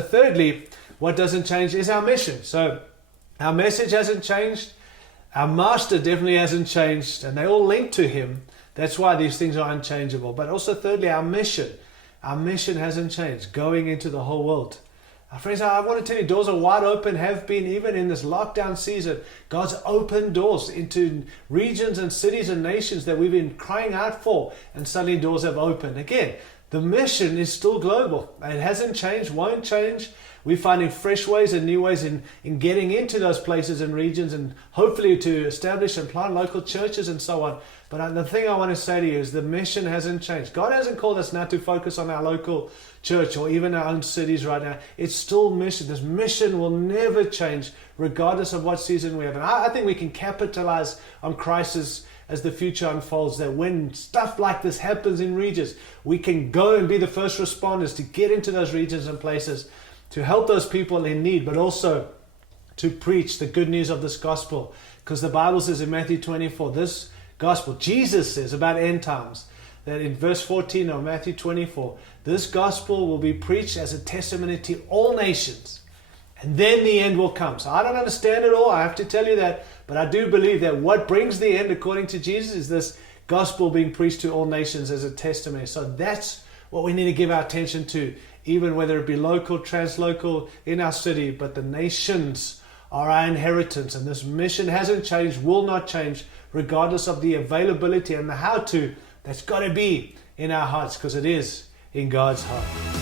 Thirdly, what doesn't change is our mission. So our message hasn't changed. Our master definitely hasn't changed, and they all link to him. That's why these things are unchangeable. But also thirdly, our mission. Our mission hasn't changed, going into the whole world. Friends, I want to tell you, doors are wide open, have been even in this lockdown season. God's opened doors into regions and cities and nations that we've been crying out for, and suddenly doors have opened. Again, the mission is still global. It hasn't changed, won't change. We're finding fresh ways and new ways in getting into those places and regions, and hopefully to establish and plant local churches and so on. But the thing I want to say to you is the mission hasn't changed. God hasn't called us now to focus on our local church or even our own cities right now. It's still mission. This mission will never change regardless of what season we have. And I think we can capitalize on crisis as the future unfolds, that when stuff like this happens in regions, we can go and be the first responders to get into those regions and places to help those people in need, but also to preach the good news of this gospel. Because the Bible says in Matthew 24, this gospel, Jesus says about end times, that in verse 14 of Matthew 24, this gospel will be preached as a testimony to all nations, and then the end will come. So I don't understand it all, I have to tell you that, but I do believe that what brings the end, according to Jesus, is this gospel being preached to all nations as a testimony. So that's what we need to give our attention to, even whether it be local, translocal, in our city, but the nations are our inheritance, and this mission hasn't changed, will not change, regardless of the availability and the how-to that's got to be in our hearts, because it is in God's heart.